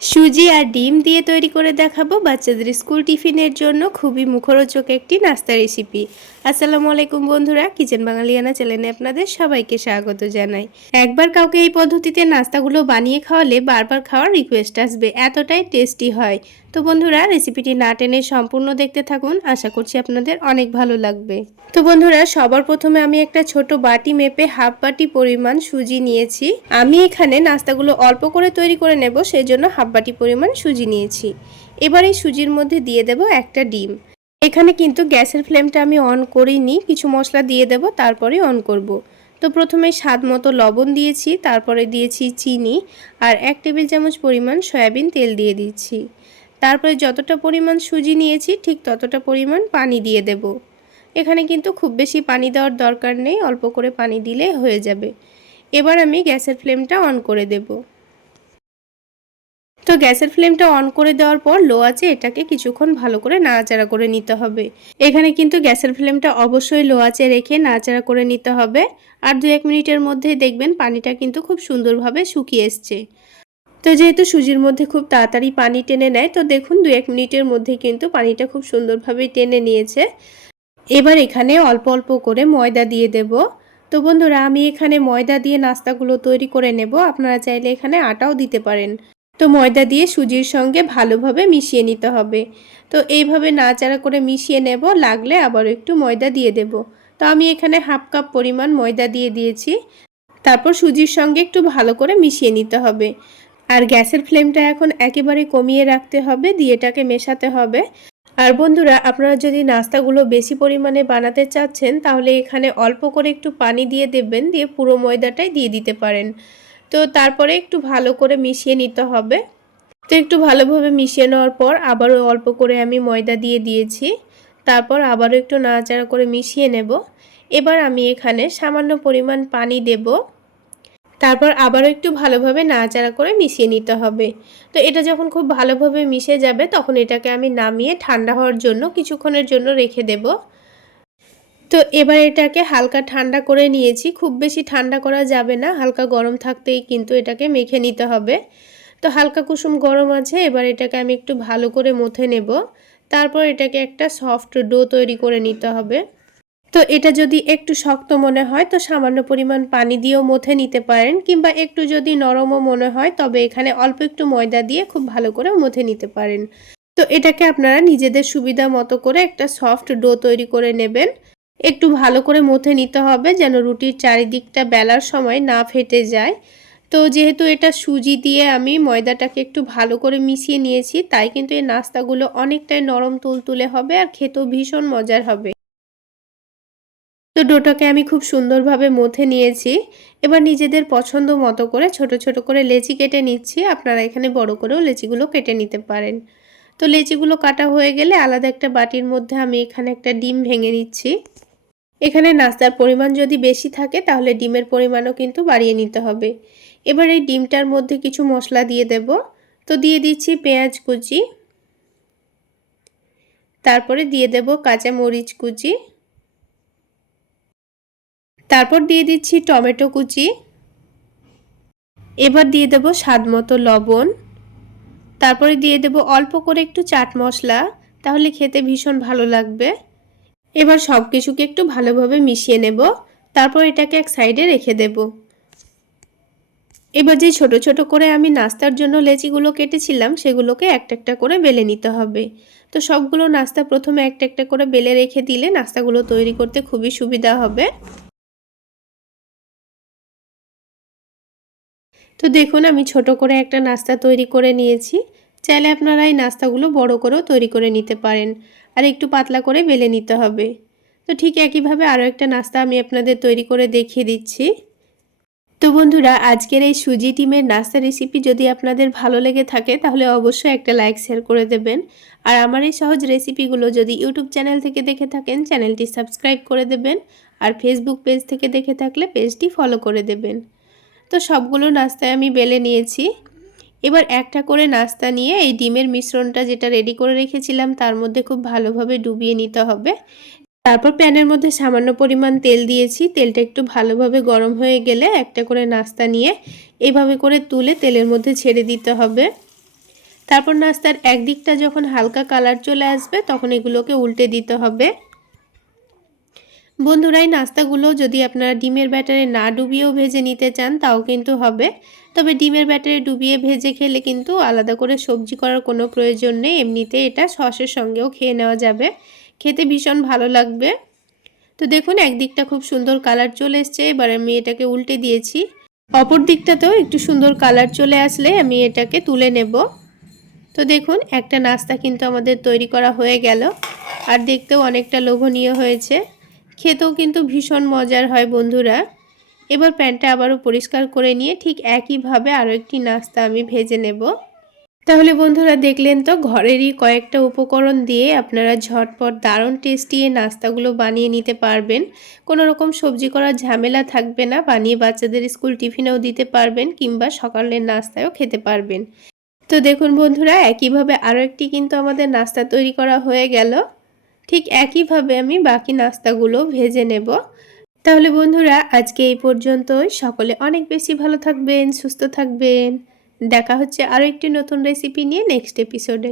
সুজি আর ডিম দিয়ে তৈরি করে দেখাবো বাচ্চাদের স্কুল টিফিনের জন্য খুবই মুখরোচক একটি নাস্তা রেসিপি আসসালামু আলাইকুম বন্ধুরা, কিচেন বাঙালিয়ানা চ্যানেলে আপনাদের সবাইকে স্বাগত জানাই। একবার কাউকে এই পদ্ধতিতে নাস্তাগুলো বানিয়ে খাওয়ালে বারবার খাওয়ার রিকোয়েস্ট আসবে, এতটাই টেস্টি হয়। তো বন্ধুরা রেসিপিটি না টেনে সম্পূর্ণ দেখতে থাকুন, আশা করছি আপনাদের অনেক ভালো লাগবে। তো বন্ধুরা, সবার প্রথমে আমি একটা ছোট বাটি মেপে হাফ বাটি পরিমাণ সুজি নিয়েছি। আমি এখানে নাস্তাগুলো অল্প করে তৈরি করে নেব সেই জন্য হাফ বাটি পরিমাণ সুজি নিয়েছি। এবার এই সুজির মধ্যে দিয়ে দেব একটা ডিম। এখানে কিন্তু গ্যাসের ফ্লেমটা আমি অন করিনি, কিছু মশলা দিয়ে দেব, তারপরে অন করব। তো প্রথমে স্বাদ মতো লবণ দিয়েছি, তারপরে দিয়েছি চিনি আর এক টেবিল চামচ পরিমাণ সয়াবিন তেল দিয়ে দিচ্ছি। তারপরে যতটা পরিমাণ সুজি নিয়েছি, ঠিক ততটা পরিমাণ পানি দিয়ে দেব। এখানে কিন্তু খুব বেশি পানি দেওয়ার দরকার নেই, অল্প করে পানি দিলে হয়ে যাবে। এবার আমি গ্যাসের ফ্লেমটা অন করে দেব। তো গ্যাসের ফ্লেমটা অন করে দেওয়ার পর লো আছে, এটাকে কিছুক্ষণ ভালো করে নাড়াচাড়া করে নিতে হবে। এখানে কিন্তু গ্যাসের ফ্লেমটা অবশ্যই লো আছে রেখে নাড়াচাড়া করে নিতে হবে। আর দু এক মিনিটের মধ্যেই দেখবেন পানিটা কিন্তু খুব সুন্দরভাবে শুকিয়ে এসছে। তো যেহেতু সুজির মধ্যে খুব তাড়াতাড়ি পানি টেনে নেয়, তো দেখুন দু এক মিনিটের মধ্যে কিন্তু পানিটা খুব সুন্দরভাবে টেনে নিয়েছে। এবার এখানে অল্প অল্প করে ময়দা দিয়ে দেব। তো বন্ধুরা, আমি এখানে ময়দা দিয়ে নাস্তাগুলো তৈরি করে নেব। আপনারা চাইলে এখানে আটাও দিতে পারেন। তো ময়দা দিয়ে সুজির সঙ্গে ভালোভাবে মিশিয়ে নিতে হবে। তো এইভাবে নাচাড়া করে মিশিয়ে নেব, লাগলে আবার একটু ময়দা দিয়ে দেব। তো আমি এখানে হাফ কাপ পরিমাণ ময়দা দিয়ে দিয়েছি। তারপর সুজির সঙ্গে একটু ভালো করে মিশিয়ে নিতে হবে। আর গ্যাসের ফ্লেমটা এখন একেবারে কমিয়ে রাখতে হবে, দিয়ে এটাকে মেশাতে হবে। আর বন্ধুরা, আপনারা যদি নাস্তাগুলো বেশি পরিমাণে বানাতে চাচ্ছেন, তাহলে এখানে অল্প করে একটু পানি দিয়ে দেবেন, দিয়ে পুরো ময়দাটাই দিয়ে দিতে পারেন। তো তারপরে একটু ভালো করে মিশিয়ে নিতে হবে। তো একটু ভালোভাবে মিশিয়ে নেওয়ার পর আবারও অল্প করে আমি ময়দা দিয়ে দিয়েছি। তারপর আবারও একটু নাড়াচাড়া করে মিশিয়ে নেব। এবার আমি এখানে সামান্য পরিমাণ পানি দেবো। তারপর আবারও একটু ভালোভাবে নাড়াচাড়া করে মিশিয়ে নিতে হবে। তো এটা যখন খুব ভালোভাবে মিশে যাবে তখন এটাকে আমি নামিয়ে ঠান্ডা হওয়ার জন্য কিছুক্ষণের জন্য রেখে দেব। তো এবার এটাকে হালকা ঠান্ডা করে নিয়েছি। খুব বেশি ঠান্ডা করা যাবে না, হালকা গরম থাকতেই কিন্তু এটাকে মেখে নিতে হবে। তো হালকা কুসুম গরম আছে, এবার এটাকে আমি একটু ভালো করে মথে নেব। তারপর এটাকে একটা সফট ডো তৈরি করে নিতে হবে। তো এটা যদি একটু শক্ত মনে হয়, তো সামান্য পরিমাণ পানি দিয়েও মথে নিতে পারেন, কিংবা একটু যদি নরমও মনে হয়, তবে এখানে অল্প একটু ময়দা দিয়ে খুব ভালো করে মথে নিতে পারেন। তো এটাকে আপনারা নিজেদের সুবিধা মতো করে একটা সফট ডো তৈরি করে নেবেন। একটু ভালো করে মথে নিতে হবে যেন রুটির চারিদিকটা বেলার সময় না ফেটে যায়। তো যেহেতু এটা সুজি দিয়ে আমি ময়দাটাকে একটু ভালো করে মিশিয়ে নিয়েছি, তাই কিন্তু এই নাস্তাগুলো অনেকটাই নরম তুলতুলে হবে আর খেতেও ভীষণ মজার হবে। তো ডোটাকে আমি খুব সুন্দরভাবে মথে নিয়েছি। এবার নিজেদের পছন্দ মতো করে ছোট ছোট করে লেচি কেটে নিচ্ছি। আপনারা এখানে বড় করেও লেচিগুলো কেটে নিতে পারেন। তো লেচিগুলো কাটা হয়ে গেলে আলাদা একটা বাটির মধ্যে আমি এখানে একটা ডিম ভেঙে নিচ্ছি। এখানে নাস্তার পরিমাণ যদি বেশি থাকে, তাহলে ডিমের পরিমাণও কিন্তু বাড়িয়ে নিতে হবে। এবার এই ডিমটার মধ্যে কিছু মশলা দিয়ে দেব। তো দিয়ে দিচ্ছি পেঁয়াজ কুচি। তারপরে দিয়ে দেব কাঁচা মরিচ কুচি। তারপর দিয়ে দিচ্ছি টমেটো কুচি। এবার দিয়ে দেব স্বাদ মতো লবণ। তারপরে দিয়ে দেব অল্প করে একটু চাট মশলা। তাহলে খেতে ভীষণ ভালো লাগবে। এবার সব কিছুকে একটু ভালোভাবে মিশিয়ে নেব। তারপর এটাকে এক সাইডে রেখে দেব। এবার যে ছোট ছোট করে আমি নাস্তার জন্য লেচিগুলো কেটেছিলাম, সেগুলোকে একটা একটা করে বেলে নিতে হবে। তো সবগুলো নাস্তা প্রথমে একটা একটা করে বেলে রেখে দিলে নাস্তাগুলো তৈরি করতে খুবই সুবিধা হবে। তো দেখুন, আমি ছোট করে একটা নাস্তা তৈরি করে নিয়েছি। চাইলে আপনারা এই নাস্তাগুলো বড় করেও তৈরি করে নিতে পারেন আর একটু পাতলা করে বেলে নিতে হবে। তো ঠিক একইভাবে আরও একটা নাস্তা আমি আপনাদের তৈরি করে দেখিয়ে দিচ্ছি। তো বন্ধুরা, আজকের এই সুজি টিমের নাস্তা রেসিপি যদি আপনাদের ভালো লেগে থাকে, তাহলে অবশ্যই একটা লাইক শেয়ার করে দেবেন। আর আমার এই সহজ রেসিপিগুলো যদি ইউটিউব চ্যানেল থেকে দেখে থাকেন চ্যানেলটি সাবস্ক্রাইব করে দেবেন আর ফেসবুক পেজ থেকে দেখে থাকলে পেজটি ফলো করে দেবেন। তো সবগুলো নাস্তায় আমি বেলে নিয়েছি। এবার একটা করে নাস্তা নিয়ে এই ডিমের মিশ্রণটা যেটা রেডি করে রেখেছিলাম, তার মধ্যে খুব ভালোভাবে ডুবিয়ে নিতে হবে। তারপর প্যানের মধ্যে সামান্য পরিমাণ তেল দিয়েছি। তেলটা একটু ভালোভাবে গরম হয়ে গেলে একটা করে নাস্তা নিয়ে এভাবে করে তুলে তেলের মধ্যে ছেড়ে দিতে হবে। তারপর নাস্তার একদিকটা যখন হালকা কালার চলে আসবে, তখন এগুলোকে উল্টে দিতে হবে। বন্ধুরা, এই নাস্তাগুলো যদি আপনারা ডিমের ব্যাটারে না ডুবিয়েও ভেজে নিতে চান, তাও কিন্তু হবে। তবে ডিমের ব্যাটারে ডুবিয়ে ভেজে খেলে কিন্তু আলাদা করে সবজি করার কোনো প্রয়োজন নেই। এমনিতে এটা সসের সঙ্গেও খেয়ে নেওয়া যাবে। খেতে ভীষণ ভালো লাগবে। তো দেখুন, একদিকটা খুব সুন্দর কালার চলে এসছে। এবার আমি এটাকে উল্টে দিয়েছি। অপর দিকটাতেও একটু সুন্দর কালার চলে আসলে আমি এটাকে তুলে নেব। তো দেখুন, একটা নাস্তা কিন্তু আমাদের তৈরি করা হয়ে গেল। আর দেখতেও অনেকটা লোভনীয় হয়েছে। খেতেও কিন্তু ভীষণ মজার হয় বন্ধুরা। এবার প্যানটা আবারও পরিষ্কার করে নিয়ে ঠিক একইভাবে আরও একটি নাস্তা আমি ভেজে নেব। তাহলে বন্ধুরা দেখলেন তো, ঘরেরই কয়েকটা উপকরণ দিয়ে আপনারা ঝটপট দারুণ টেস্টি এই নাস্তাগুলো বানিয়ে নিতে পারবেন। কোনো রকম সবজি করার ঝামেলা থাকবে না, বানিয়ে বাচ্চাদের স্কুল টিফিনেও দিতে পারবেন কিংবা সকালের নাস্তায়ও খেতে পারবেন। তো দেখুন বন্ধুরা, একইভাবে আরও একটি কিন্তু আমাদের নাস্তা তৈরি করা হয়ে গেল। ঠিক একইভাবে আমি বাকি নাস্তাগুলো ভেজে নেব। তাহলে বন্ধুরা, আজকে এই পর্যন্তই। সকলে অনেক বেশি ভালো থাকবেন, সুস্থ থাকবেন। দেখা হচ্ছে আরও একটি নতুন রেসিপি নিয়ে নেক্সট এপিসোডে